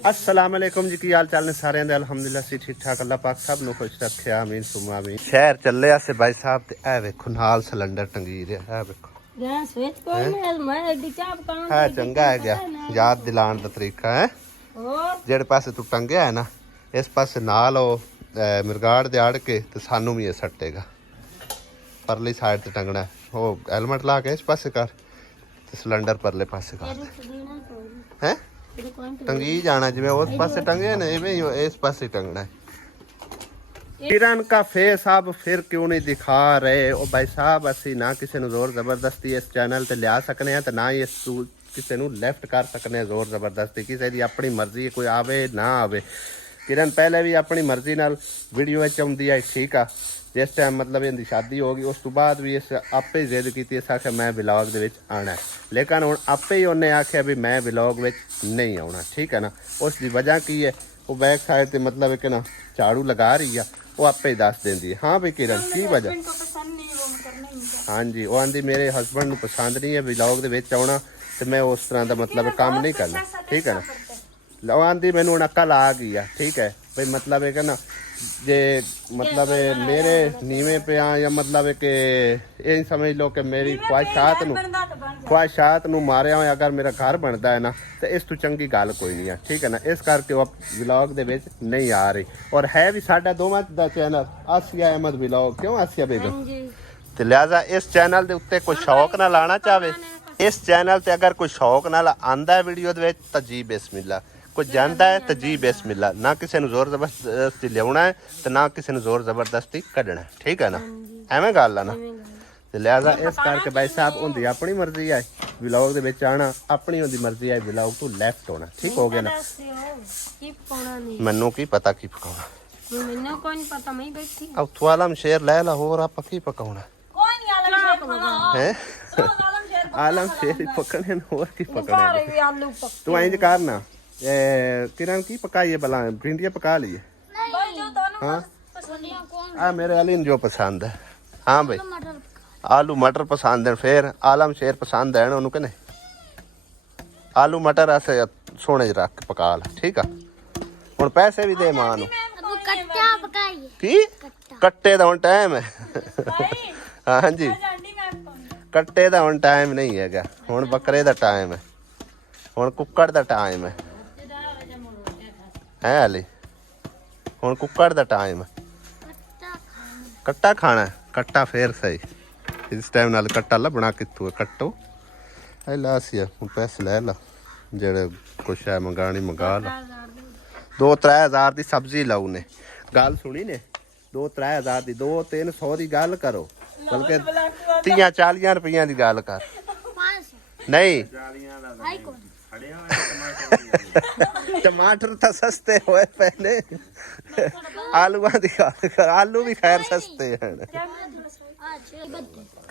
अस्सलाम वालेकुम जी, की हाल चाल ने सारे दे? अल्हम्दुलिल्लाह सी ठीक ठाक, अल्लाह पाक सब नु खुश रखे, आमीन सुमा आमीन। शहर चले आसे भाई साहब ते ए वेखो नाल सिलेंडर टंगी रहा है, वेखो गैस विच कोई नहीं, मैं एडी चाप काम है चंगा है गया याद दिलाने दा तरीका है। और जेड़े पासे तू टंगया है ना, इस पासे नाल ओ मिरगाड़ दे आड़ के ते सानू भी ये सट्टेगा। परली साइड ते टंगना है, ओ हेलमेट ला के इस पासे कर ते सिलेंडर परले पासे कर हैं टंगी जाना, जिवें उस पासे टंगे ना इवें ही इस पासे टंगना है। किरण का फेस आप फिर क्यों नहीं दिखा रहे? ओ भाई साहब, असी ना किसी ਨੂੰ ਜ਼ੋਰ ਜ਼ਬਰਦਸਤੀ ਇਸ ਚੈਨਲ ਤੇ ਲਿਆ ਸਕਨੇ ਆ ਤੇ ਨਾ ਹੀ ਇਸ ਕਿਸੇ ਨੂੰ ਲੈਫਟ ਕਰ ਸਕਨੇ ਜ਼ੋਰ ਜ਼ਬਰਦਸਤੀ। ਕਿਸੇ ਦੀ ਆਪਣੀ ਮਰਜ਼ੀ ਹੈ, ਕੋਈ ਆਵੇ ਨਾ ਆਵੇ। किरण पहले भी अपनी मर्जी नाल वीडियो आउंदी है, ठीक आ। जिस टाइम मतलब इनकी शादी होगी उस तो बाद भी इस आपे जिद की, इस आख्या मैं ब्लॉग दे विच आना है, लेकिन हुण आपे ही उन्हें आख्या भी मैं ब्लॉग विच नहीं आना, ठीक है ना। उसकी वजह की है, वो बैक साइड ते मतलब कि ना झाड़ू लगा रही है, वो आपे ही दस देंदी है। हाँ भाई किरण, की वजह? हाँ जी, वो आंदी मेरे हसबैंड नूं पसंद नहीं है ब्लॉग दे विच आउणा ते मैं उस तरह का मतलब काम नहीं करना, ठीक है ना। लवांदी मैनू अकल आ गई है, ठीक है भाई। मतलब है कि ना जे मतलब मेरे नीवे पे आ या मतलब है कि यही समझ लो कि मेरी ख्वाहिशात नू मारिया हो, अगर मेरा घर बनता है ना तो इस तो चंगी गल कोई नहीं है, ठीक है ना। इस करके वो व्लॉग दे विच नहीं आ रही। और है भी साडा दोवां दा चैनल आसिया अहमद व्लॉग, क्यों आसिया बेगम? तो लिहाजा इस चैनल के उत्ते कोई शौक ना लाना चाहे, इस चैनल ते अगर कोई शौक नाल आंदा है वीडियो दे विच तां जी बिस्मिल्लाह, कोई जाता है तो जी बिस्मिल्लाह। ना किसी ने जोर जबरदस्ती लिया है तो ना किसी ने जोर जबरदस्ती कढ़ना है, ठीक है ना। एवं गल है ना। तो लिहाजा इस करके भाई साहब उनकी अपनी मर्जी है व्लॉग दे विच आना, अपनी उनकी मर्जी है व्लॉग तो लेफ्ट होना, ठीक हो गया ना। मैनू की पता की पकाउणा, मैनू कोई नहीं पता, मैं बैठी उत्थों आलम शेर लै ला, होर आपां की पकाउणा है? आलम शेर ही पकड़ने ने, होर की पकड़ना। तू इंज करना किरण की पकाइए भला, भिंडियाँ पका लिए? हाँ आ मेरे अली जो पसंद है। हाँ भाई आलू मटर पसंद है, फिर आलम शेर पसंद है उन्होंने कि नहीं? आलू मटर ऐसे सोने रख के पका ला, ठीक है। हुण पैसे भी दे मां नूं की कट्टे दा हुण टाइम है। हाँ जी, कट्टे दा हुण टाइम नहीं है, हुण बकरे दा टाइम है, हुण कुक्कड़ दा टाइम है अली, हुण कुक्कड़ दा टाइम है। कट्टा खाना है, कट्टा फिर सही इस टाइम नाल कट्टा लभना कित्थों है? कट्टो ए ला सी पैसे लै ला, जेड़े कुछ है मंगानी मंगा ला। 2-3 हज़ार की सब्जी लाऊ ने, गल सुनी ने 2-3 हज़ार की, 200-300 की गल करो, बल्कि 30-40 रुपया की गल कर। नहीं टमाटर तो सस्ते होए पहले, आलूआ की गल कर, आलू भी खैर सस्ते हैं।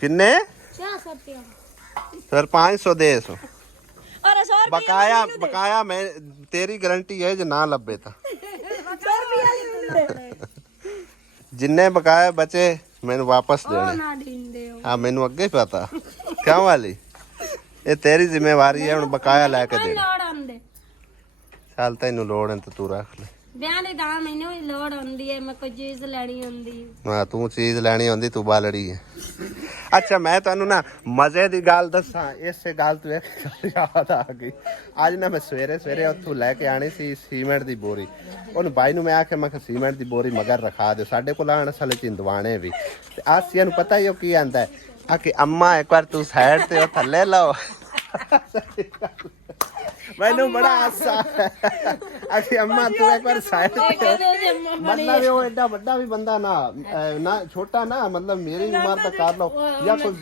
किन्ने? फिर 500 दे सो बकाया, बकाया मैं तेरी गारंटी है जो ना लब्बे था। जिन्ने बकाया बचे मैंने वापस देने। हाँ मैनू अगे पता क्यों वाली, ये तेरी जिम्मेवारी है, हुण बकाया लैके देना। चल तैनू लोड़ है तो तू रख ले। हाँ तू चीज लैनी होंदी, तू बालड़ी है। अच्छा मैं तेनू ना मजे की गल दसा, इस गल तो याद आ गई। अज ना मैं सवेरे सवेरे उत्थों लैके आनी सी सीमेंट की बोरी, उन्हें बाई नूं मैं आख्या मैं सीमेंट की बोरी मगर रखा दो, साडे कोल आण असल चिंदवाने भी। आसिया नूं पता ही हो की आंदा है, आखि अम्मा एक बार तू साइड ते थल्ले लो। मैनू बड़ा हासा आखि अम्मा तू एक बार साइड पे, मतलब वो एडा बड़ा भी बंदा ना ना छोटा ना, मतलब मेरी उम्र का कर लो या कोई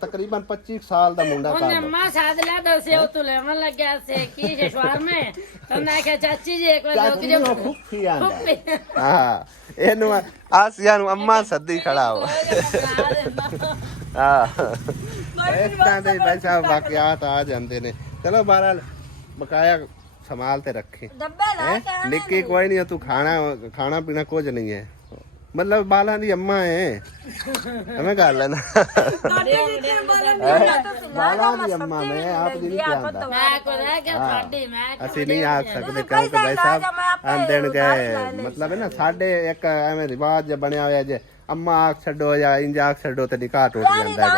तकरीबन 25 साल का मुंडा कर लो। अम्मा साथ ला दो से तो लेवन लग गया से की शशवार में, तो मैं क्या चाची जी एक बार लोग जो फुफी आंदा। हां एनु आसिया नु अम्मा सद्दी खड़ा हो। हां इस तरह दे भाई साहब वाकयात आ जाते ने। चलो बहरहाल बकाया संभाल ते रखे, निक्की कोई नहीं, तू खाना खाना पीना कुछ नहीं है, ਮਤਲਬ ਬਾਲਾਂ ਦੀ ਅੰਮਾ ਹੈ ਐਵੇਂ ਗੱਲ ਹੈ ਨਾ ਬਾਲਾਂ ਦੀ ਅੰਮਾ ਮੈਂ ਆਪ ਦੀ ਨਹੀਂ ਜਾਣਦਾ ਮੈਂ ਕੋ ਰਹਿ ਗਿਆ ਸਾਡੀ ਮੈਂ ਅਸੀਂ ਨਹੀਂ ਆਖ ਸਕਦੇ ਕਿਉਂਕਿ ਭਾਈ ਸਾਹਿਬ ਆਂਦਣ ਗਏ ਮਤਲਬ ਹੈ ਨਾ ਸਾਡੇ ਇੱਕ ਐਵੇਂ ਰਿਵਾਜ ਜਿਹਾ ਬਣਿਆ ਹੋਇਆ ਜੇ ਅੰਮਾ ਆਖ ਛੱਡੋ ਜਾਂ ਇੰਜ ਆਖ ਛੱਡੋ ਤੇ ਨਿਕਾਹ ਟੁੱਟ ਜਾਂਦਾ ਹੈ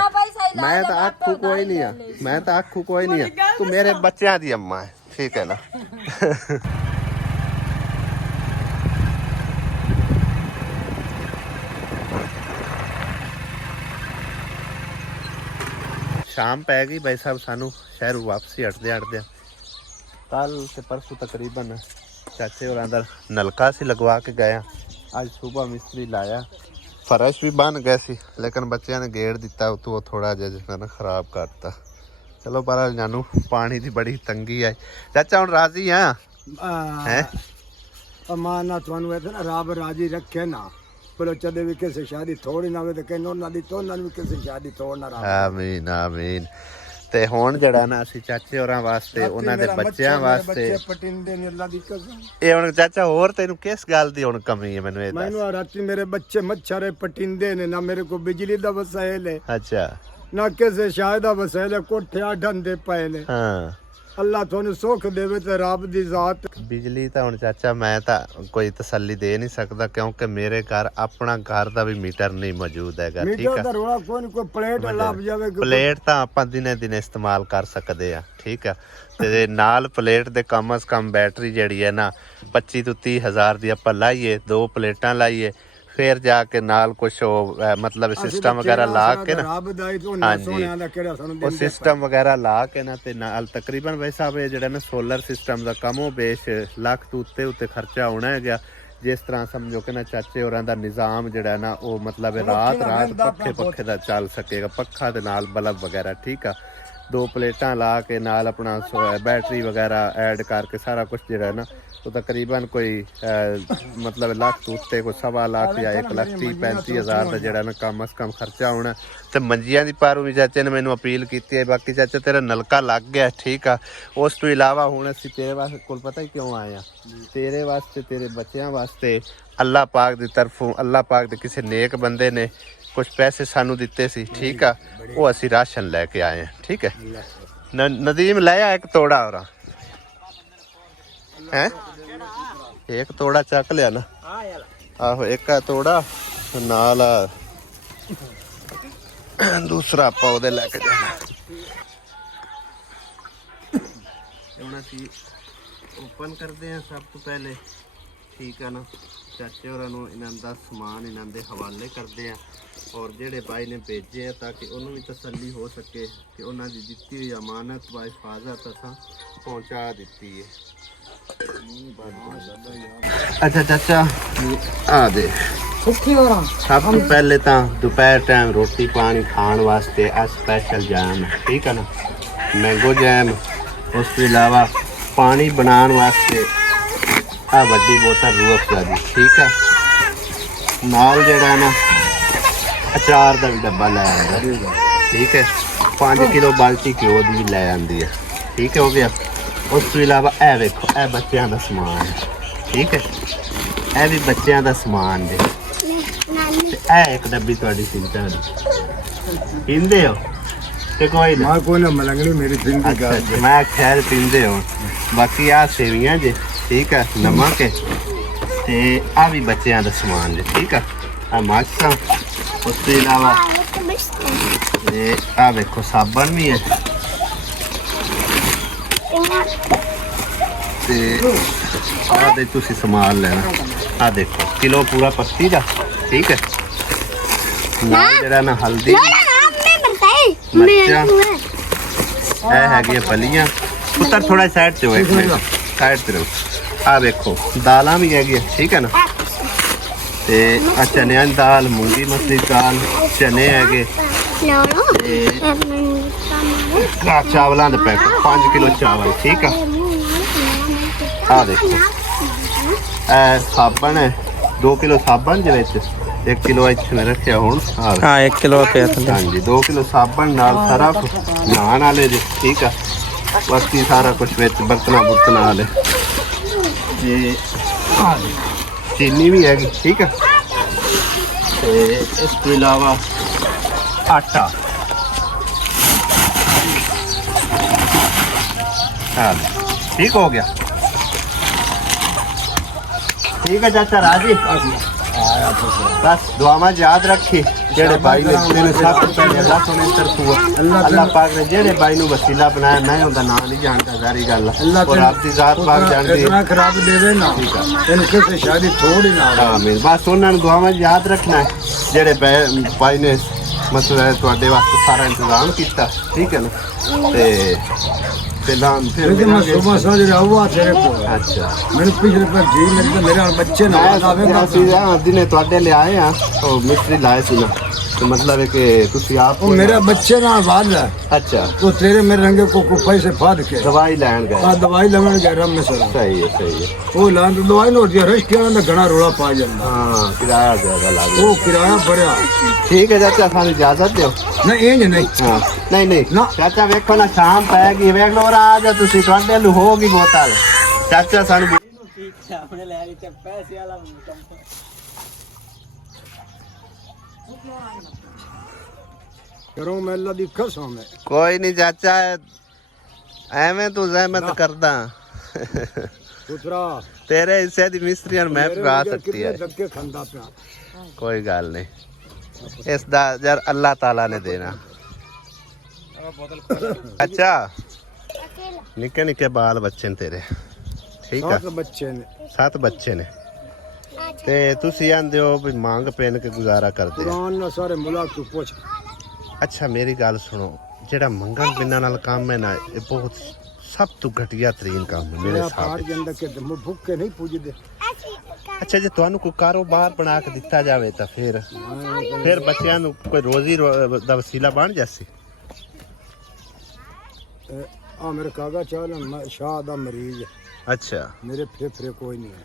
ਮੈਂ ਤਾਂ ਆਖੂ ਕੋਈ ਨਹੀਂ ਆ ਮੈਂ ਤਾਂ ਆਖੂ ਕੋਈ ਨਹੀਂ ਆ ਤੂੰ ਮੇਰੇ ਬੱਚਿਆਂ ਦੀ ਅੰਮਾ ਹੈ ਠੀਕ ਹੈ ਨਾ शाम पै गई भाई साहब सानू शहरों वापसी हटदे कल से परसों तकरीबन चाचे और अंदर नलका से लगवा के गया आज सुबह मिस्त्री लाया फर्श भी बन गए सी लेकिन बच्चों ने गेड़ दिता तो थोड़ा जिहा ना खराब करता चलो पर जानू पानी की बड़ी तंगी है चाचा हुण राजी हैं माना थानू है ना रब राजी रखे ना बोलो चले भी किसी शादी थोड़ी ना हो तो कहनो ना दी तो ना भी किसी शादी थोड़ ना आमीन आमीन ਤੇ ਹੁਣ ਜਿਹੜਾ ਨਾ ਅਸੀਂ ਚਾਚੇ ਹੋਰਾਂ ਵਾਸਤੇ ਉਹਨਾਂ ਦੇ ਬੱਚਿਆਂ ਵਾਸਤੇ ਪਟਿੰਦੇ ਨੇ ਅੱਲਾ ਦੀ ਕਸਮ ਇਹ ਹੁਣ ਚਾਚਾ ਹੋਰ ਤੈਨੂੰ ਕਿਸ ਗੱਲ ਦੀ ਹੁਣ ਕਮੀ ਹੈ ਮੈਨੂੰ ਇਹ ਦੱਸ ਮੈਨੂੰ ਰਾਤੀ ਮੇਰੇ ਬੱਚੇ ਮੱਛਰੇ ਪਟਿੰਦੇ ਨੇ ਨਾ ਮੇਰੇ ਕੋ ਬਿਜਲੀ ਦਾ ਵਸਾਇਲ ਹੈ ਅੱਛਾ ਨਾ ਕਿਸੇ ਸ਼ਾਇਦ ਦਾ ਵਸਾਇਲ ਹੈ ਕੋਠੇ ਆਢੰਦੇ ਪਏ ਨੇ ਹਾਂ ਅੱਲਾ ਤੁਹਾਨੂੰ ਸੁੱਖ ਦੇਵੇ ਤੇ ਰੱਬ ਦੀ ਜ਼ਾਤ ਬਿਜਲੀ ਤਾਂ ਹੁਣ ਚਾਚਾ ਮੈਂ ਤਾਂ ਕੋਈ ਤਸੱਲੀ ਦੇ ਨਹੀਂ ਸਕਦਾ ਕਿਉਂਕਿ ਮੇਰੇ ਘਰ ਆਪਣਾ ਘਰ ਦਾ ਵੀ ਮੀਟਰ ਨਹੀਂ ਮੌਜੂਦ ਹੈਗਾ ਠੀਕ ਮੀਟਰ ਹੈ ਦਾ ਰੋਲਾ ਕੋਈ ਪਲੇਟ ਲੱਭ ਜਾਵੇ ਪਲੇਟ ਤਾਂ ਆਪਾਂ ਦਿਨੇ ਦਿਨੇ ਇਸਤੇਮਾਲ ਕਰ ਸਕਦੇ ਆ ਠੀਕ ਆ ਤੇ ਨਾਲ ਪਲੇਟ ਦੇ ਕਮ ਅਸ ਕਮ ਬੈਟਰੀ ਜਿਹੜੀ ਹੈ ਨਾ 25 ਤੋਂ 30 ਹਜ਼ਾਰ ਦੀ ਆਪਾਂ ਲਾਈਏ 2 ਪਲੇਟਾਂ ਲਾਈਏ फिर जाके नाल कुछ मतलब सिस्टम वगैरह ला के ना वो सिस्टम वगैरह ला के ना ते नाल तकरीबन भाई साहब ये जेड़ा ना सोलर सिस्टम दा कमो बेश लाख तो उत्ते खर्चा होना है गया जिस तरह समझो कि ना चाचे होरां दा निज़ाम जेड़ा ना वो मतलब रात पक्खे दा चल सकेगा पक्खा दे नाल बल्ब वगैरह ठीक आ 2 प्लेटां ला के नाल अपना बैटरी वगैरह ऐड करके सारा कुछ जेड़ा ना तो तकरीबन कोई मतलब लाख तो उत्ते कोई 1.25 लाख या 1,35,000 ਦਾ ਜਿਹੜਾ ਨਾ ਕਮ ਅਸ ਕਮ ਖਰਚਾ ਹੋਣਾ ਤੇ ਮੰਜੀਆਂ ਦੀ ਪਾਰੂ ਵੀ ਚਾਚੇ ਨੇ ਮੈਨੂੰ ਅਪੀਲ ਕੀਤੀ ਹੈ ਬਾਕੀ ਚਾਚਾ ਤੇਰਾ ਨਲਕਾ ਲੱਗ ਗਿਆ ਠੀਕ ਆ ਉਸ ਤੋਂ ਇਲਾਵਾ ਹੁਣ ਅਸੀਂ ਤੇਰੇ ਵਾਸਤੇ ਕੋਲ ਪਤਾ ਹੀ ਕਿਉਂ ਆਏ ਆ ਤੇਰੇ ਵਾਸਤੇ ਤੇਰੇ ਬੱਚਿਆਂ ਵਾਸਤੇ ਅੱਲਾਹ ਪਾਕ ਦੀ ਤਰਫੋਂ ਅੱਲਾਹ ਪਾਕ ਦੇ ਕਿਸੇ ਨੇਕ ਬੰਦੇ ਨੇ ਕੁਝ ਪੈਸੇ ਸਾਨੂੰ ਦਿੱਤੇ ਸੀ ਠੀਕ ਆ ਉਹ ਅਸੀਂ ਰਾਸ਼ਨ ਲੈ ਕੇ ਆਏ ਆ ਠੀਕ ਹੈ ਨਦੀਮ ਲੈ ਆ ਇੱਕ ਤੋੜਾ ਹੋਰ ਹੈ एक तोड़ा चक लिया ना आहो एक तोड़ा नाल दूसरा आपा ओदे लेके जाना ਹੁਣ ਅਸੀਂ ਓਪਨ ਕਰਦੇ ਹਾਂ ਸਭ ਤੋਂ ਪਹਿਲੇ ਠੀਕ ਆ ਨਾ ਚਾਚੇ ਹੋਰਾਂ ਨੂੰ ਇਹਨਾਂ ਦਾ ਸਮਾਨ ਇਹਨਾਂ ਦੇ ਹਵਾਲੇ ਕਰਦੇ ਆ ਔਰ ਜਿਹੜੇ ਭਾਈ ਨੇ ਭੇਜੇ ਆ ਤਾਂ ਕਿ ਉਹਨੂੰ ਵੀ ਤਸੱਲੀ ਹੋ ਸਕੇ ਕਿ ਉਹਨਾਂ ਦੀ ਦਿੱਤੀ ਹੋਈ ਅਮਾਨਤ ਵਾ ਹਿਫਾਜ਼ਤ ਅਸਾਂ ਪਹੁੰਚਾ ਦਿੱਤੀ ਹੈ अच्छा चाचा आ दे सब तो पहले तो दोपहर टाइम रोटी पानी खाने वास्ते स्पेशल जैम ठीक है ना मैंगो जैम उस तो इलावा पानी बनाने वास्ते आ वड्डी बोतल रूह अफ़ज़ा दी ठीक है नाल जेड़ा ना अचार का भी डब्बा लै आंदा ठीक है 5 किलो बाल्टी घ्यो दी भी लै आंदी है ठीक है हो गया उस तो इलावा ए देखो ए बच्चों का समान है ठीक है ए भी बच्चों का समान है ए एक डब्बी थोड़ी चिंता पींदे हो ते कोई ना मलंगनी मेरी जिंदगी अच्छा मैं खैर पींदे हो बाकी आ सेवियां जे ठीक है नमक है ते आ भी बच्चों का समान है ठीक है आ माचा उस तो इलावा आ देखो साबन भी है ਤੇ ਆਹ ਦੇ ਤੁਸੀਂ ਸਮਾਨ ਲੈਣਾ ਆ ਦੇਖੋ ਕਿਲੋ ਪੂਰਾ ਪੱਤੀ ਦਾ ਠੀਕ ਹੈ ਨਾਲ ਜਿਹੜਾ ਨਾ ਹਲਦੀ ਮਿਰਚਾਂ ਇਹ ਹੈਗੀਆਂ ਫਲੀਆਂ ਉੱਤਰ ਥੋੜਾ ਸਾਈਡ ਤੇ ਹੋਏ ਸਾਈਡ ਤੇ ਰਹੋ ਆ ਦੇਖੋ ਦਾਲਾਂ ਵੀ ਹੈਗੀਆਂ ਠੀਕ ਹੈ ਨਾ ਤੇ ਆ ਚਨਿਆਂ ਦੀ ਦਾਲ ਮੂੰਗੀ ਮਸਰੀ ਦਾਲ ਚਨੇ ਹੈਗੇ ਆ ਚਾਵਲਾਂ ਦੇ ਪੈਕਟ 5 ਕਿਲੋ ਚਾਵਲ ਠੀਕ ਆ ਆ ਦੇਖੋ ਇਹ ਸਾਬਣ ਹੈ 2 ਕਿਲੋ ਸਾਬਣ ਦੇ ਵਿੱਚ 1 ਕਿਲੋ ਇੱਥੇ ਮੈਂ ਰੱਖਿਆ ਹੁਣ ਹਾਂ 1 ਕਿਲੋ ਪਿਆ ਥੱਲੇ ਹਾਂਜੀ 2 ਕਿਲੋ ਸਾਬਣ ਨਾਲ ਸਾਰਾ ਕੁਝ ਨਹਾਉਣ ਵਾਲੇ ਜੀ ਠੀਕ ਆ ਬਾਕੀ ਸਾਰਾ ਕੁਝ ਵਿੱਚ ਬਰਤਨਾਂ ਵਾਲੇ ਤੇ ਚੀਨੀ ਵੀ ਹੈਗੀ ਠੀਕ ਆ ਤੇ ਇਸ ਤੋਂ ਇਲਾਵਾ ਆਟਾ हाँ ठीक हो गया। ठीक है चाचा राजी बस दुआ में याद रखी जेड़े भाई ने तेरे सब तो पहले अल्लाह सोने तरफों अल्लाह पाक ने जेड़े भाई नु वसीला बनाया मैं उनका नाम नहीं जानता सारी गल और आप दी जात पाक जानती इतना खराब देवे ना इनके से शादी थोड़ी ना आमीन बस उन्होंने दुआ में याद रखना है जेड़े भाई ने मतलब ਤੁਹਾਡੇ ਵਾਸਤੇ ਸਾਰਾ ਇੰਤਜ਼ਾਮ ਕੀਤਾ ਠੀਕ ਹੈ ਨਾ ਤੇ लेकिन मैं सुबह साझ रहूँगा तेरे को अच्छा मैंने पिछले पर जी मेरे बच्चे ना दिने ਤੁਹਾਡੇ लिए आए हैं तो मिस्त्री लाए सी ना तो मतलब है कि तुसी आप मेरे बच्चे ना बाद है अच्छा तो तेरे मेरे रंगे को पैसे फाद के दवाई लैन गए दवाई लेने गए रम में सर सही है वो लान तो दवाई नहीं होती रश किया ना घना रोला पा जाता हां किराया ज्यादा लाग वो किराया बढ़िया ठीक है चाचा सानू इजाजत दो नहीं ये नहीं हां नहीं ना चाचा देखो ना शाम पैगी देख लो आ जा तुसी ਤੁਹਾਡੇ ਲੂ ਹੋਗੀ ਬੋਤਲ ਚਾਚਾ ਸਾਨੂੰ ਆਪਣੇ ਲੈ ਕੇ ਪੈਸੇ ਵਾਲਾ करो मैं अल्लाह दी कसम है कोई नहीं चाचा ਐਵੇਂ ਤੂੰ ਜ਼ਹਿਮਤ ਕਰਦਾ पुत्रा तेरे हिस्से दी मिस्त्री और मैं पा सकती है धक्के खांदा पिया कोई गल नहीं इस दा यार अल्लाह ताला ने देना अच्छा निके निके बाल बच्चे ने तेरे ठीक है 7 बच्चे ने 7 बच्चे ने ते तुसी आंदे हो भी मांग पेन के गुजारा करदे हो कुरान ना सारे मुलाक तू पूछ अच्छा मेरी गल सुनो जेड़ा मंगन पिन्ना नाल काम है ना ये बहुत सब तो घटिया तरीन काम है मेरे साथ के अंदर के भूखे नहीं पूजदे अच्छा जे ਤੁਹਾਨੂੰ ਕੋਈ ਕਾਰੋਬਾਰ ਬਣਾ ਕੇ ਦਿੱਤਾ ਜਾਵੇ ਤਾਂ ਫਿਰ ਬੱਚਿਆਂ ਨੂੰ ਕੋਈ ਰੋਜ਼ੀ ਦਾ ਵਸੀਲਾ ਬਣ ਜਾਸੀ आ मेरे कागा चाल शाह दा मरीज है अच्छा मेरे फेफड़े कोई नहीं है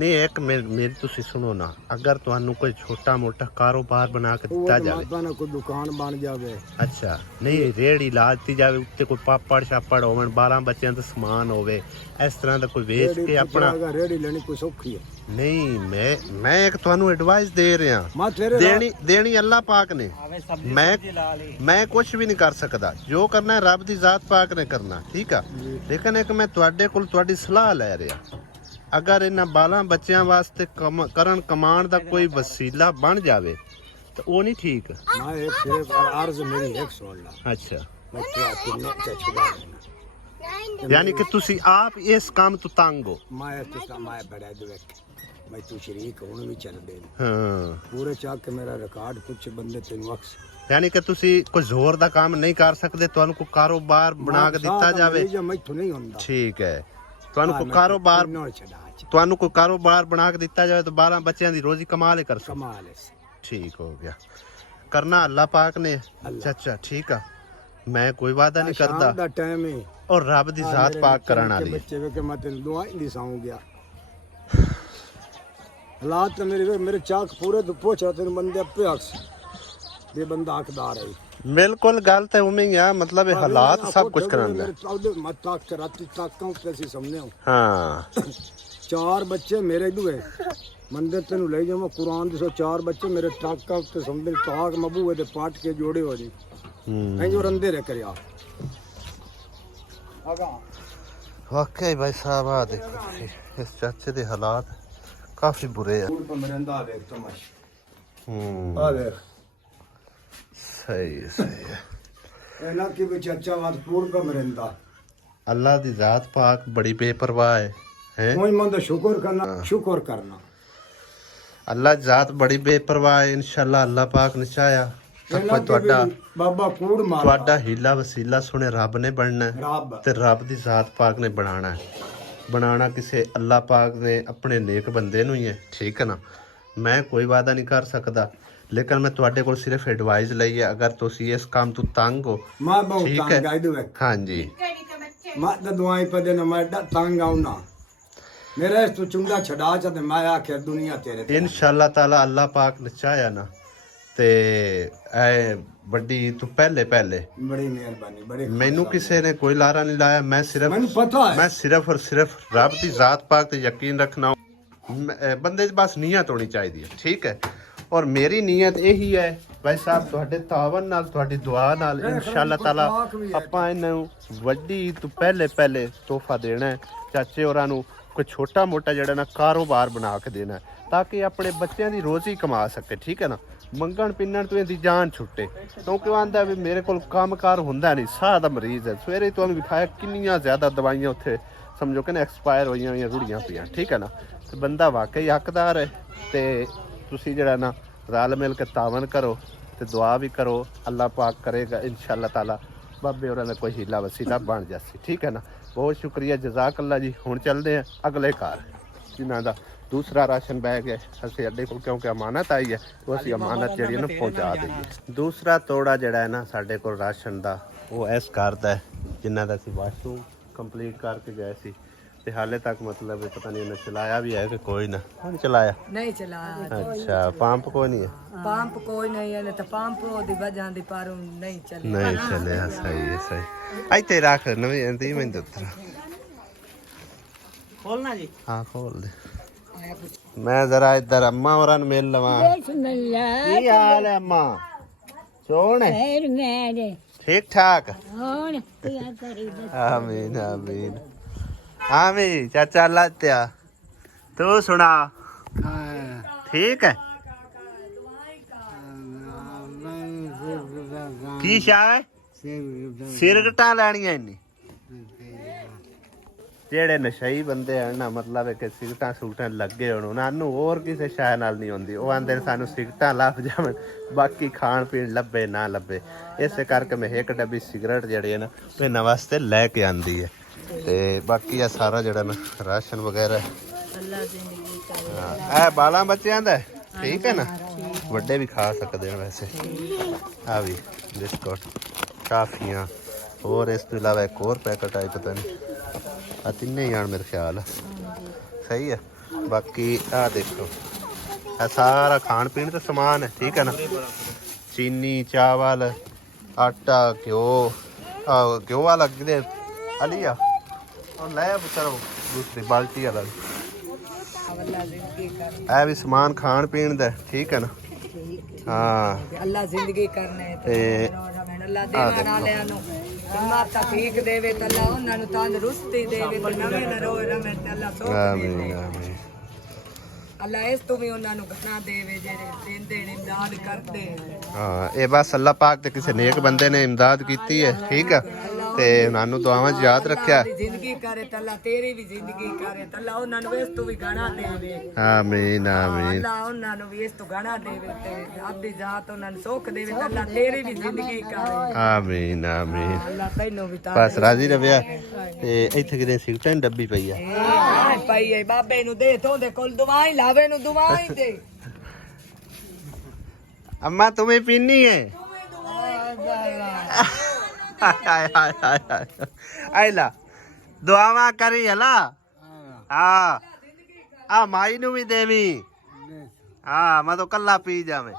नहीं एक मेरी ਤੁਸੀਂ ਸੁਣੋ ਨਾ ਅਗਰ ਤੁਹਾਨੂੰ ਕੋਈ ਛੋਟਾ ਮੋਟਾ ਕਾਰੋਬਾਰ ਬਣਾ ਕੇ ਦਿੱਤਾ ਜਾਵੇ ਮਾਤਾ ਨਾ ਕੋਈ ਦੁਕਾਨ ਬਣ ਜਾਵੇ ਅੱਛਾ ਨਹੀਂ ਰੇੜੀ ਲਾ ਦਿੱਤੀ ਜਾਵੇ ਉੱਤੇ ਕੋਈ ਪਾਪੜ ਛਾਪੜ ਹੋਵਣ 12 ਬੱਚਿਆਂ ਦਾ ਸਮਾਨ ਹੋਵੇ ਇਸ ਤਰ੍ਹਾਂ ਦਾ ਕੋਈ ਵੇਚ ਕੇ ਆਪਣਾ ਰੇੜੀ ਲੈਣੀ ਕੋਈ ਸੌਖੀ ਹੈ ਨਹੀਂ ਮੈਂ ਇੱਕ ਤੁਹਾਨੂੰ ਐਡਵਾਈਸ ਦੇ ਰਿਹਾ ਮੈਂ ਤੇਰੇ ਦੇਣੀ ਅੱਲਾਹ ਪਾਕ ਨੇ ਮੈਂ ਕੁਝ ਵੀ ਨਹੀਂ ਕਰ ਸਕਦਾ ਜੋ ਕਰਨਾ ਹੈ ਰੱਬ ਦੀ ਜ਼ਾਤ ਪਾਕ ਨੇ ਕਰਨਾ ਠੀਕ ਆ ਲੇਕਿਨ ਇੱਕ ਮੈਂ ਤੁਹਾਡੇ ਕੋਲ ਤੁਹਾਡੀ ਸਲਾਹ ਲੈ ਰਿਹਾ अगर इन्हां बालां बच्चों वास्ते करन कमाण दा कोई वसीला बन जावे तो वो नहीं ठीक मैं एक सिर्फ अर्ज मेरी एक सुन ला अच्छा मैं तो छुड़ा देना यानी कि तुसी आप इस काम तो तंग हो मैं तो मैं बड़ा देख मैं तू शरीक हुन भी चल दे हां पूरे चाक के मेरा रिकॉर्ड कुछ बंदे तेन अक्स यानी कि तुसी कोई जोर दा काम नहीं कर सकदे तुहानू कोई कारोबार बना के दिता जावे मैथों नहीं हुंदा ठीक है ਤੁਹਾਨੂੰ ਕੋਈ ਕਾਰੋਬਾਰ ਬਣਾ ਕੇ ਦਿੱਤਾ ਜਾਵੇ ਤਾਂ 12 ਬੱਚਿਆਂ ਦੀ ਰੋਜ਼ੀ ਕਮਾ ਲੈ ਕਰ ਸਕੋ ਠੀਕ ਹੋ ਗਿਆ ਕਰਨਾ ਅੱਲਾਹ ਪਾਕ ਨੇ ਚਾਚਾ ਠੀਕ ਆ ਮੈਂ ਕੋਈ ਵਾਅਦਾ ਨਹੀਂ ਕਰਦਾ ਦਾ ਟਾਈਮ ਹੈ ਔਰ ਰੱਬ ਦੀ ਜ਼ਾਤ ਪਾਕ ਕਰਨ ਵਾਲੀ ਬੱਚੇ ਵੇ ਕਿ ਮੈਂ ਤੈਨੂੰ ਦੁਆ ਹੀ ਨਹੀਂ ਸਾਉਂ ਗਿਆ ਹਾਲਾਤ ਮੇਰੇ ਚਾਕ ਪੂਰੇ ਤੋਂ ਪਹੁੰਚਾ ਤੈਨੂੰ ਬੰਦੇ ਆਪੇ ਅਕਸ ਇਹ ਬੰਦਾ ਹਕਦਾਰ ਹੈ बिल्कुल गल तो उमें ही है मतलब हालात सब कुछ करांदा मत ताक के राती ताका पैसे समझे हां 4 बच्चे मेरे दुए मंदिर तेन ले जावा कुरान दसो 4 बच्चे मेरे ताका ते समझे ताक मबूए दे पाट के जोड़े हो जी ऐ जो रंदे रे करया आगा वाकई भाई साहब आ देखो इस चाचे दे हालात काफी बुरे हैं पर मरंदा देख तमाश आ देख सही है ना कि चाचा बात पूर का मरिंदा अल्लाह दी जात पाक बड़ी बेपरवाह है कोई मंद शुक्र करना अल्लाह दी जात बड़ी बेपरवाह है इंशाल्लाह अल्लाह पाक ने चाया कोई ਤੁਹਾਡਾ ਬਾਬਾ ਕੂੜ ਮਾਰ ਤੁਹਾਡਾ ਹੀਲਾ ਵਸੀਲਾ ਸੁਣੇ ਰੱਬ ਨੇ ਬਣਨਾ ਤੇ ਰੱਬ ਦੀ ਜ਼ਾਤ ਪਾਕ ਨੇ ਬਣਾਣਾ ਕਿਸੇ ਅੱਲਾਹ ਪਾਕ ਨੇ ਆਪਣੇ ਨੇਕ ਬੰਦੇ ਨੂੰ ਹੀ ਹੈ ਠੀਕ ਹੈ ਨਾ ਮੈਂ ਕੋਈ ਵਾਅਦਾ ਨਹੀਂ ਕਰ ਸਕਦਾ लेकिन मैं ਤੁਹਾਡੇ ਕੋਲ सिर्फ एडवाइस ਲਈ ਹੈ अगर ਤੁਸੀਂ ਇਸ ਕੰਮ ਤੋਂ ਤੰਗ ਹੋ मैं बहुत तंग आई दे हां जी मैं तो दुआई पे देना मैं तंग आऊं ना मेरे तो चुंगा छड़ा च ते मैं आखिर दुनिया तेरे इंशाल्लाह ताला अल्लाह पाक ने चाहया ना ते ऐ बड़ी तू पहले बड़ी मेहरबानी बड़ी मैनू किसी ने कोई लारा नहीं लाया मैं सिर्फ मैनू पता है मैं सिर्फ और सिर्फ रब दी जात पाक ते यकीन रखना बंदे बस नीयत होनी चाहिए ठीक है ਔਰ ਮੇਰੀ ਨੀਅਤ ਇਹੀ ਹੈ ਭਾਈ ਸਾਹਿਬ, ਤੁਹਾਡੇ ਤਾਵਨ ਨਾਲ, ਤੁਹਾਡੀ ਦੁਆ ਨਾਲ ਇਨਸ਼ਾਅੱਲਾ ਤਾਲਾ ਆਪਾਂ ਇਹਨਾਂ ਨੂੰ ਵੱਡੀ ਤੋਂ ਪਹਿਲੇ ਤੋਹਫਾ ਦੇਣਾ ਹੈ। ਚਾਚੇ ਹੋਰਾਂ ਨੂੰ ਕੋਈ ਛੋਟਾ ਮੋਟਾ ਜਿਹੜਾ ਨਾ ਕਾਰੋਬਾਰ ਬਣਾ ਕੇ ਦੇਣਾ, ਤਾਂ ਕਿ ਆਪਣੇ ਬੱਚਿਆਂ ਦੀ ਰੋਜ਼ੀ ਕਮਾ ਸਕੇ, ਠੀਕ ਹੈ ਨਾ। ਮੰਗਣ ਪਿੰਨਣ ਤੋਂ ਇਹਦੀ ਜਾਨ ਛੁੱਟੇ, ਕਿਉਂਕਿ ਉਹ ਆਂਦਾ ਵੀ ਮੇਰੇ ਕੋਲ ਕੰਮਕਾਰ ਹੁੰਦਾ ਨਹੀਂ, ਸਾਹ ਦਾ ਮਰੀਜ਼ ਹੈ। ਸਵੇਰੇ ਤੁਹਾਨੂੰ ਵਿਖਾਇਆ ਕਿੰਨੀਆਂ ਜ਼ਿਆਦਾ ਦਵਾਈਆਂ ਉੱਥੇ ਸਮਝੋ ਕਿ ਨਾ ਐਕਸਪਾਇਰ ਹੋਈਆਂ ਰੁੜੀਆਂ ਪਈਆਂ, ਠੀਕ ਹੈ ਨਾ। ਤੇ ਬੰਦਾ ਵਾਕਈ ਹੱਕਦਾਰ ਹੈ। ਤੇ ਤੁਸੀਂ ਜਿਹੜਾ ਨਾ ਰਲ ਮਿਲ ਕੇ ਤਾਵਨ ਕਰੋ ਤੇ ਦੁਆ ਵੀ ਕਰੋ, ਅੱਲਾਹ ਪਾਕ ਕਰੇਗਾ ਇਨਸ਼ਾਅੱਲਾ ਤਾਲਾ ਬਾਬੇ ਹੋਰਾਂ ਦਾ ਕੋਈ ਹੀਲਾ ਵਸੀਲਾ ਬਣ ਜਾਸੀ, ਠੀਕ ਹੈ ਨਾ। ਬਹੁਤ ਸ਼ੁਕਰੀਆ, ਜਜ਼ਾਕ ਅੱਲਾ ਜੀ। ਹੁਣ ਚੱਲਦੇ ਹਾਂ ਅਗਲੇ ਘਰ ਜਿਨ੍ਹਾਂ ਦਾ ਦੂਸਰਾ ਰਾਸ਼ਨ ਬੈਗ ਹੈ ਅਸੀਂ ਅੱਡੇ ਕੋਲ, ਕਿਉਂਕਿ ਅਮਾਨਤ ਆਈ ਹੈ ਉਹ ਅਸੀਂ ਅਮਾਨਤ ਜਿਹੜੀ ਨਾ ਪਹੁੰਚਾ ਦਈਏ। ਦੂਸਰਾ ਤੋੜਾ ਜਿਹੜਾ ਹੈ ਨਾ ਸਾਡੇ ਕੋਲ ਰਾਸ਼ਨ ਦਾ, ਉਹ ਇਸ ਘਰ ਦਾ ਹੈ ਜਿਨ੍ਹਾਂ ਦਾ ਅਸੀਂ ਵਾਸ਼ਰੂਮ ਕੰਪਲੀਟ ਕਰਕੇ ਗਏ ਸੀ। ਤੇ ਹਾਲੇ ਤੱਕ ਮਤਲਬ ਪਤਾ ਨਹੀਂ ਇਹਨੇ ਚਲਾਇਆ ਵੀ ਹੈ ਕਿ ਕੋਈ ਨਾ ਚਲਾਇਆ नहीं चलाया। ਅੱਛਾ ਪੰਪ ਕੋਈ ਨਹੀਂ ਹੈ पंप कोई नहीं है तो पंप दी वजह दी पर नहीं चले। ਨਹੀਂ ਚੱਲਿਆ ਸਹੀ ਹੈ ਸਹੀ। ਇੱਥੇ ਰੱਖ ਨਵੀਂ ਇੰਦੀ ਮੈਂ ਉੱਤਰ खोलना जी। ਹਾਂ ਖੋਲ ਦੇ। ਮੈਂ ਜ਼ਰਾ ਇੱਧਰ ਅੰਮਾ ਹੋਰਾਂ ਨੂੰ ਮਿਲ ਲਵਾਂ। ਕੀ ਹਾਲ ਹੈ ਅੰਮਾ? ਸੋਹਣ ਹੈ? ਠੀਕ ਠਾਕ? ਆਮੀਨ ਆਮੀਨ ਆਮੀਨ। ਚਾਚਾ ਲਾਤਿਆ ਤੂੰ ਸੁਣਾ ਠੀਕ ਹੈ? ਕੀ ਸ਼ਾਹ ਹੈ? ਸਿਰਗਟਾਂ ਲੈਣੀਆਂ ਇੰਨੀ? ਜਿਹੜੇ ਨਸ਼ਈ ਬੰਦੇ ਹਨ ਨਾ, ਮਤਲਬ ਹੈ ਕਿ ਸਿਗਰਟਾਂ ਸੂਟਾਂ ਲੱਗੇ ਹੋਣ, ਉਹਨਾਂ ਨੂੰ ਹੋਰ ਕਿਸੇ ਸ਼ਾਹ ਨਾਲ ਨਹੀਂ ਹੁੰਦੀ। ਉਹ ਆਂਦੇ ਨੇ ਸਾਨੂੰ ਸਿਗਰਟਾਂ ਲੱਭ ਜਾਵਣ, ਬਾਕੀ ਖਾਣ ਪੀਣ ਲੱਭੇ ਨਾ ਲੱਭੇ। ਇਸੇ ਕਰਕੇ ਮੈਂ ਇੱਕ ਡੱਬੀ ਸਿਗਰਟ ਜਿਹੜੀ ਹੈ ਨਾ ਉਹ ਇਹਨਾਂ ਵਾਸਤੇ ਲੈ ਕੇ ਆਂਦੀ ਹੈ। ਤੇ ਬਾਕੀ ਆ ਸਾਰਾ ਜਿਹੜਾ ਨਾ ਰਾਸ਼ਨ ਵਗੈਰਾ ਇਹ ਬਾਲਾਂ ਬੱਚਿਆਂ ਦਾ ਠੀਕ ਹੈ ਨਾ, ਵੱਡੇ ਵੀ ਖਾ ਸਕਦੇ ਨੇ ਵੈਸੇ। ਆ ਵੀ ਬਿਸਕੁਟ ਕਾਫੀਆਂ, ਹੋਰ ਇਸ ਤੋਂ ਇਲਾਵਾ ਇੱਕ ਹੋਰ ਪੈਕਟ ਆਈ ਪਤਾ ਨਹੀਂ, ਆ ਤਿੰਨੇ ਹੀ ਆਣ ਮੇਰੇ ਖਿਆਲ ਸਹੀ ਹੈ। ਬਾਕੀ ਆ ਦੇਖੋ ਇਹ ਸਾਰਾ ਖਾਣ ਪੀਣ ਦਾ ਸਮਾਨ ਹੈ, ਠੀਕ ਹੈ ਨਾ। ਚੀਨੀ, ਚਾਵਲ, ਆਟਾ, ਘਿਓ ਵਾਲਾ ਕਿਤੇ ਅਲੀਆ ਉਹ ਲੈ ਪੁੱਤਰ ਦੂਸਰੀ ਬਾਲਟੀ ਵਾਲਾ ਇਹ ਵੀ ਸਮਾਨ ਖਾਣ ਪੀਣ ਦਾ, ਠੀਕ ਹੈ ਨਾ। ਹਾਂ अल्लाह जिंदगी करने ਤੇ अल्लाह देने वालियां ਨੂੰ ਹਿੰਮਤ ਠੀਕ ਦੇਵੇ ਤੇ ਅੱਲਾਹ ਉਹਨਾਂ ਨੂੰ ਤੰਦਰੁਸਤੀ ਦੇਵੇ ਤੇ ਨਵੇਂ ਨਰੋਏ ਰਵੇਂ ਤੇ ਅੱਲਾਹ ਸੋਖ ਆਮੀਨ ਦੇਵੇ। ਆਮੀਨ। ਅੱਲਾਹ ਇਸ ਤੋਂ ਵੀ ਉਹਨਾਂ ਨੂੰ ਘਣਾ ਦੇਵੇ ਜਿਹੜੇ ਦਿੰਦੇ ਨੇ ਇਮਦਾਦ ਕਰਦੇ। ਹਾਂ ਇਹ ਬਸ ਅੱਲਾਹ ਪਾਕ ਤੇ ਕਿਸੇ ਨੇਕ ਬੰਦੇ ਨੇ ਇਮਦਾਦ ਕੀਤੀ ਹੈ, ਠੀਕ ਹੈ। ਤੇ ਉਹਨਾਂ ਨੂੰ ਦੁਆਵਾਂ 'ਚ ਯਾਦ ਰੱਖਿਆ। ਜ਼ਿੰਦਗੀ ਕਰੇ ਤੇ ਅੱਲਾਹ ਤੇਰੀ ਵੀ ਜ਼ਿੰਦਗੀ ਕਰੇ ਤੇ ਅੱਲਾਹ ਉਹਨਾਂ ਨੂੰ ਇਸ ਤੋਂ ਵੀ ਘਣਾ ਦੇਵੇ। ਆਮੀਨ ਆਮੀਨ। ਅੱਲਾਹ ਉਹਨਾਂ ਨੂੰ ਵੀ ਇਸ ਤੋਂ ਘਣਾ ਦੇਵੇ ਤੇ ਆਪਦੀ ਜ਼ਾਤ ਉਹਨਾਂ ਨੂੰ ਸੁੱਖ ਦੇਵੇ ਤੇ ਅੱਲਾਹ ਤੇਰੀ ਵੀ ਜ਼ਿੰਦਗੀ ਕਰੇ। ਆਮੀਨ ਆਮੀਨ। ਅੱਲਾਹ ਤੈਨੂੰ ਵੀ ਬਸ ਰਾਜ਼ੀ ਰਵਿਆ। ਤੇ ਇੱਥੇ ਕਿਤੇ ਸਿਗਰਟਾਂ ਦੀ ਡੱਬੀ ਪਈ ਆ ਪਈ ਹੈ ਬਾਬੇ ਨੂੰ ਦੇ ਤੋਂ ਦੇ ਕੋਲ ਦਵਾਈ ਲਾਵੇ ਨੂੰ ਦਵਾਈ ਦੇ। अम्मा तुम्हें पीनी है? आइला दुआवा करी हला। हाँ आ माई नु भी देवी। हाँ मैं तो कल्ला पी जावे।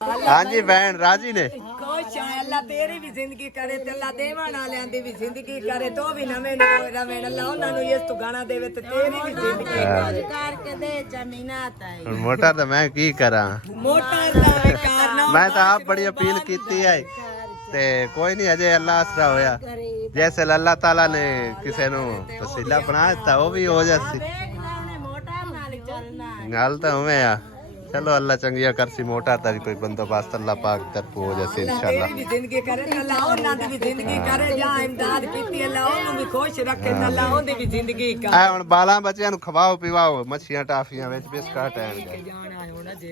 हाँ जी बहन राजी ने खुश है अल्लाह तेरी भी जिंदगी करे ते अल्लाह देवन वालियां दी भी जिंदगी करे तो भी नवे नवे रवे अल्लाह उन्हां नु इस तो गाना देवे ते तेरी भी जिंदगी करके दे जमीनात आई मोटा तो मैं की करा। मोटा दा कारना मैं तो आप बड़ी अपील की है ते कोई नहीं अजय अल्लाह आसरा होया। जैसे अल्लाह ताला ने किसी नु वसीला बना दिता वो भी हो जासी। मोटा नाल चलना गल तो हमें आ चलो अल्लाह चंगिया करसी मोटा ता भी कोई बंदोबस्त अल्लाह पाक तरफ हो जासे इंशाल्लाह। तेरी भी जिंदगी करे ते अल्लाह उन्हां दी भी जिंदगी करे जा इमदाद कीती अल्लाह ओनु भी खुश रखे ते अल्लाह ओंदी भी जिंदगी करे। आ हुन बालां बच्चियां नु खवाओ पिवाओ मच्छियां टाफियां विच बिस्कुट हैन। जाना है हुन जे